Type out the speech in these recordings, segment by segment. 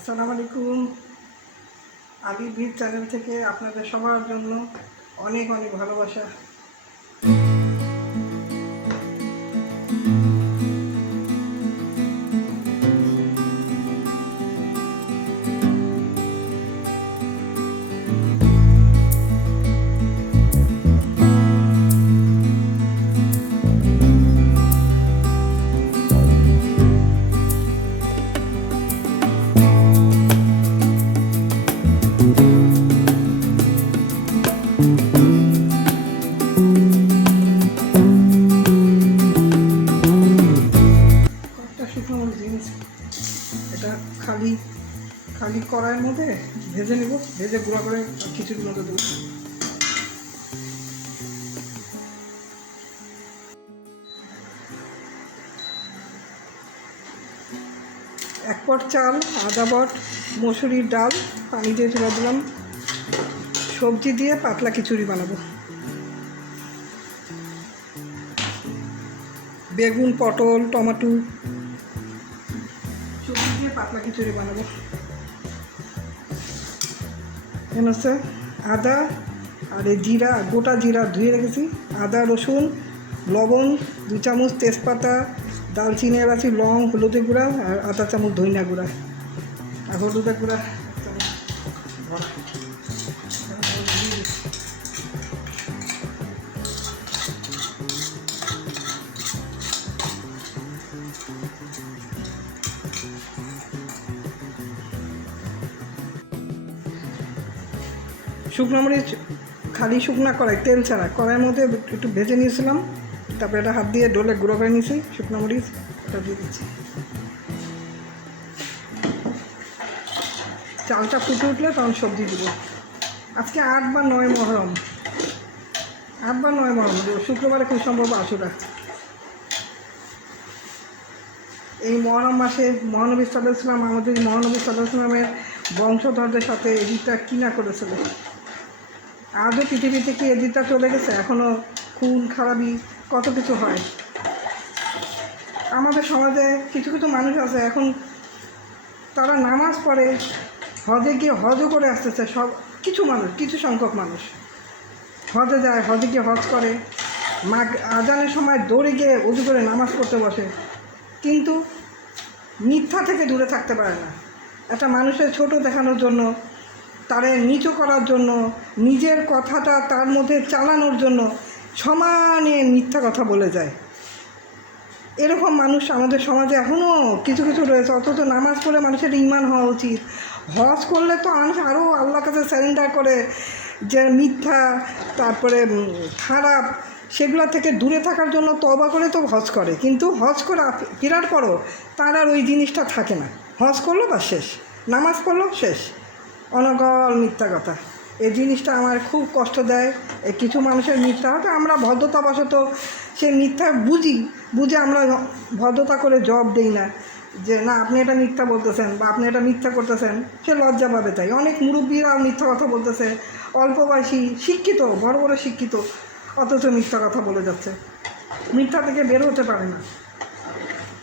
আসসালামু আলাইকুম। আলী ভির চ্যানেল থেকে আপনাদের সবার জন্য অনেক অনেক ভালোবাসা। একটা শুকনো জিনিস, এটা খালি খালি কড়াইয়ের মধ্যে ভেজে নেব, ভেজে গুঁড়া করে খিচুড়ির মধ্যে দেবো। এক পট চাল, আধা পট মসুরির ডাল পানি দিয়ে চুলা দিলাম, সবজি দিয়ে পাতলা খিচুড়ি বানাবো। বেগুন, পটল, টমেটো সবজি দিয়ে পাতলা খিচুড়ি বানাবো। এখানে হচ্ছে আদা আর এই জিরা, গোটা জিরা ধুয়ে রেখেছি, আদা, রসুন, লবণ 2 চামচ, তেজপাতা, দালচিনি, এলাচি, লং, হলুদের গুঁড়া আর আধা চামচ ধনিয়া গুঁড়া আর হলুদের গুঁড়া 1 চামচ ভরা। শুকনো মরিচ খালি শুকনা কড়াই, তেল ছাড়া কড়াইয়ের মধ্যে একটু ভেজে নিয়েছিলাম, তারপরে এটা হাত দিয়ে ডলে গুঁড়ো করে নিয়েছি। শুকনো মরিচ এটা দিয়ে দিচ্ছি। চালটা ফুটে উঠলে তখন সবজি দিব। আজকে 8 বা 9 মহরম, 8 বা 9 মহরম দেবো। শুক্রবারে খুব সম্ভব আশুরা। এই মহরম মাসে মহানবী সাল্লাল্লাহু আলাইহি ওয়াসাল্লাম, আমাদের মহানবী সাল্লাল্লাহু আলাইহি ওয়াসাল্লামের বংশধরদের সাথে এদিকটা কিনা করেছিল। আজও পৃথিবী থেকে এদিকটা চলে গেছে, এখনও খুন খারাপি কত কিছু হয়। আমাদের সমাজে কিছু কিছু মানুষ আছে, এখন তারা নামাজ পড়ে, হজে গিয়ে হজও করে আসতেছে। সব কিছু মানুষ, কিছু সংখ্যক মানুষ হজে যায়, হজে গিয়ে হজ করে, আজানের সময় দৌড়ে গিয়ে উজু করে নামাজ পড়তে বসে, কিন্তু মিথ্যা থেকে দূরে থাকতে পারে না। একটা মানুষের ছোট দেখানোর জন্য, তারে নিচু করার জন্য, নিজের কথাটা তার মধ্যে চালানোর জন্য সমানে মিথ্যা কথা বলে যায়। এরকম মানুষ আমাদের সমাজে এখনও কিছু কিছু রয়েছে। অথচ নামাজ পড়লে মানুষের ঈমান হওয়া উচিত। হজ করলে তো মানুষ আরও আল্লাহর কাছে সারেন্ডার করে, যে মিথ্যা, তারপরে খারাপ, সেগুলো থেকে দূরে থাকার জন্য তওবা করে তো হজ করে। কিন্তু হজ করে ফেরার পরও তার আর ওই জিনিসটা থাকে না। হজ করলো বা শেষ, নামাজ পড়লো শেষ, অনর্গল মিথ্যা কথা। এই জিনিসটা আমার খুব কষ্ট দেয়। কিছু মানুষের মিথ্যা, হয়তো আমরা ভদ্রতাবশত সে মিথ্যা বুঝে আমরা ভদ্রতা করে জবাব দিই না, যে না আপনি এটা মিথ্যা বলতেছেন বা আপনি এটা মিথ্যা করতেছেন। সে লজ্জা পাবে। তাই অনেক মুরব্বীরা মিথ্যা কথা বলতেছে, অল্প বয়সী, শিক্ষিত, বড় বড় শিক্ষিত, অথচ মিথ্যা কথা বলে যাচ্ছে, মিথ্যা থেকে বের হতে পারে না।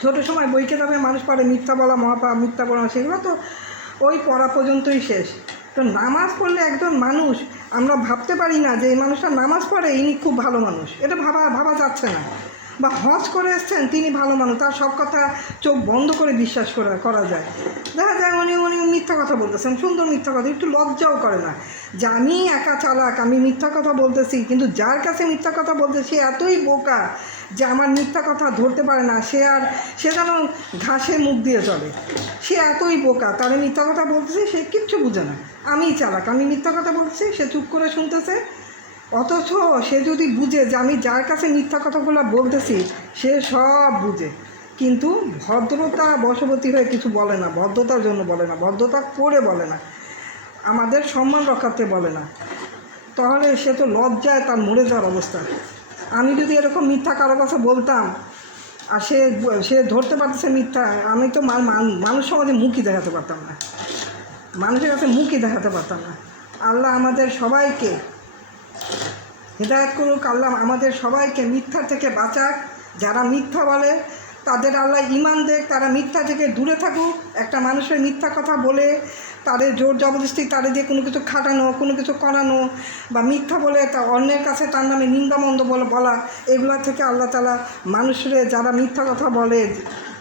ছোটো সময় বই কেতাবে মানুষ পড়ে মিথ্যা বলা মহাপাপ, মিথ্যা বলা, সেগুলো তো ওই পড়া পর্যন্তই শেষ। তো নামাজ পড়লে একজন মানুষ, আমরা ভাবতে পারি না যে এই মানুষটা নামাজ পড়ে, ইনি খুব ভালো মানুষ, এটা ভাবা যাচ্ছে না। বা হজ করে এসছেন, তিনি ভালো মানুষ, তার সব কথা চোখ বন্ধ করে বিশ্বাস করা যায়। দেখা যায় উনি মিথ্যা কথা বলতেছেন, সুন্দর মিথ্যা কথা, একটু লজ্জাও করে না যে আমি একা চালাক, আমি মিথ্যা কথা বলতেছি। কিন্তু যার কাছে মিথ্যা কথা বলতে, সে এতই বোকা যে আমার মিথ্যা কথা ধরতে পারে না। সে যেন ঘাসে মুখ দিয়ে চলে, সে এতই বোকা। তার মিথ্যা কথা বলতেছে, সে কিচ্ছু বুঝে না। আমি চালাক, আমি মিথ্যা কথা বলছি, সে চুপ করে শুনতেছে। অথচ সে যদি বুঝে যে আমি যার কাছে মিথ্যা কথাগুলো বলতেছি, সে সব বুঝে, কিন্তু ভদ্রতা বশবর্তী হয়ে কিছু বলে না, ভদ্রতার জন্য বলে না, ভদ্রতা করে বলে না, আমাদের সম্মান রক্ষাতে বলে না। তাহলে সে তো লজ্জায় তার মরে যাওয়ার অবস্থা। আমি যদি এরকম মিথ্যা কারো কাছে বলতাম আর সে ধরতে পারতেছে মিথ্যা, আমি তো মানুষ সমাজে মুখই দেখাতে পারতাম না, মানুষের কাছে মুখই দেখাতে পারতাম না। আল্লাহ আমাদের সবাইকে হেদায়েত করুক, আল্লাহ আমাদের সবাইকে মিথ্যা থেকে বাঁচাক। যারা মিথ্যা বলে তাদের আল্লাহ ঈমান দেখ, তারা মিথ্যা থেকে দূরে থাকুক। একটা মানুষের মিথ্যা কথা বলে তাদের জোর জবরদস্তি তাদের দিয়ে কোনো কিছু খাটানো, কোনো কিছু করানো, বা মিথ্যা বলে তা অন্যের কাছে তার নামে নিন্দামন্দ বলা, এগুলো থেকে আল্লাহ তাআলা মানুষের যারা মিথ্যা কথা বলে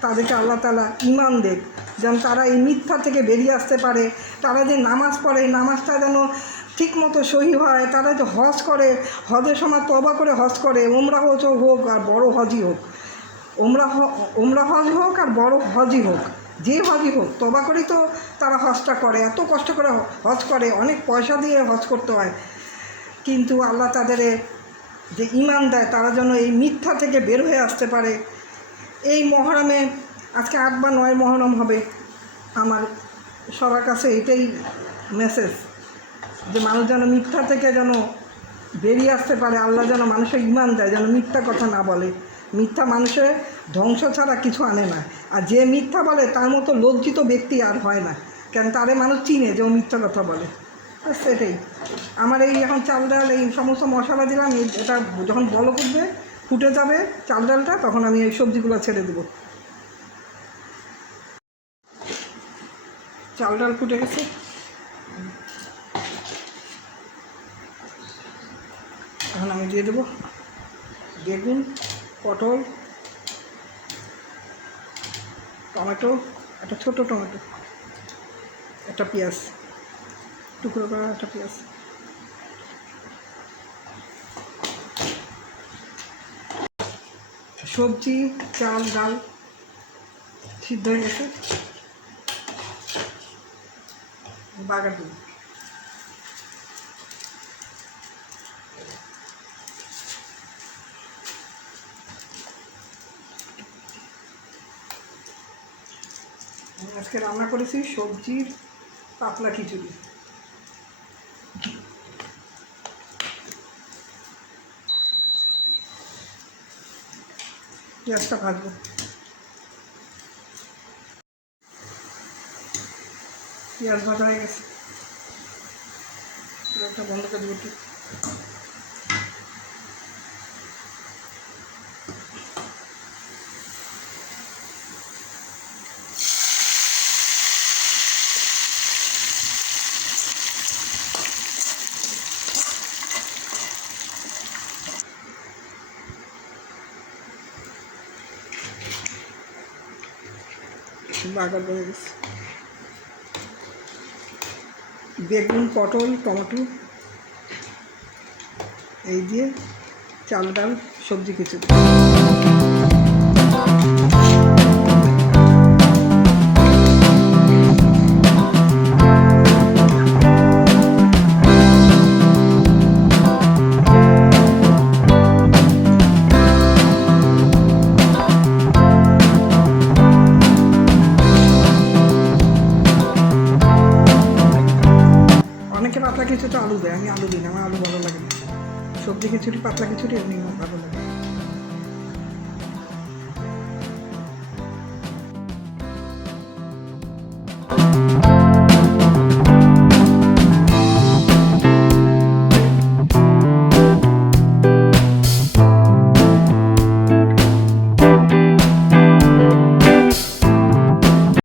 তাদেরকে আল্লাহ তাআলা ঈমান দেখ, যেন তারা এই মিথ্যা থেকে বেরিয়ে আসতে পারে। তারা যে নামাজ পড়ে, নামাজটা যেন ঠিকমতো সহি হয়। তারা যে হজ করে, হজের সময় তওবা করে হজ করে, উমরা হজ হোক আর বড় হজই হোক, উমরা হজ হোক আর বড় হজই হোক, যে হজই হোক, তওবা করেই তো তারা হজটা করে। এত কষ্ট করে হজ করে, অনেক পয়সা দিয়ে হজ করতে হয়, কিন্তু আল্লাহ তাদের যে ঈমান দেয় তারা যেন এই মিথ্যা থেকে বের হয়ে আসতে পারে। এই মহরমে আজকে 8 বা 9 মহরম হবে। আমার সবার কাছে এটাই মেসেজ, যে মানুষ যেন মিথ্যা থেকে যেন বেরিয়ে আসতে পারে। আল্লাহ যেন মানুষের ঈমান দেয়, যেন মিথ্যা কথা না বলে। মিথ্যা মানুষের ধ্বংস ছাড়া কিছু আনে না, আর যে মিথ্যা বলে তার মতো লজ্জিত ব্যক্তি আর হয় না, কেন তারে মানুষ চিনে যে ও মিথ্যা কথা বলে। সেটাই আমার এই এখন চাল ডাল এই সমস্ত মশলা দিলাম, এটা যখন বলক উঠবে, ফুটে যাবে চাল ডালটা, তখন আমি এই সবজিগুলো ছেড়ে দেবো। চাল ডাল ফুটে গেছে, এখন আমি দিয়ে দেবো বেগুন, পটল, টমেটো, একটা ছোটো টমেটো, একটা পেঁয়াজ, টুকরো করা একটা পেঁয়াজ, সবজি, চাল ডাল সিদ্ধ হয়ে গেছে, বাগার দেব। আজকে রান্না করেছি সবজির পাতলা খিচুড়ি। পেঁয়াজটা ভাজবো। পেঁয়াজ ভাজা হয়ে গেছে, একটা বন্ধ করে দেবো একটু। বাগার হয়ে গেছে, বেগুন, পটল, টমেটো এই দিয়ে চাল ডাল সবজি খিচুড়ি। অনেকে পাতলা খিচুড়িটা আলু দেয়, আমি আলু দিই না, আমার আলু ভালো লাগে না। সবজি খিচুড়ি, পাতলা খিচুড়ি এমনি ভালো লাগে।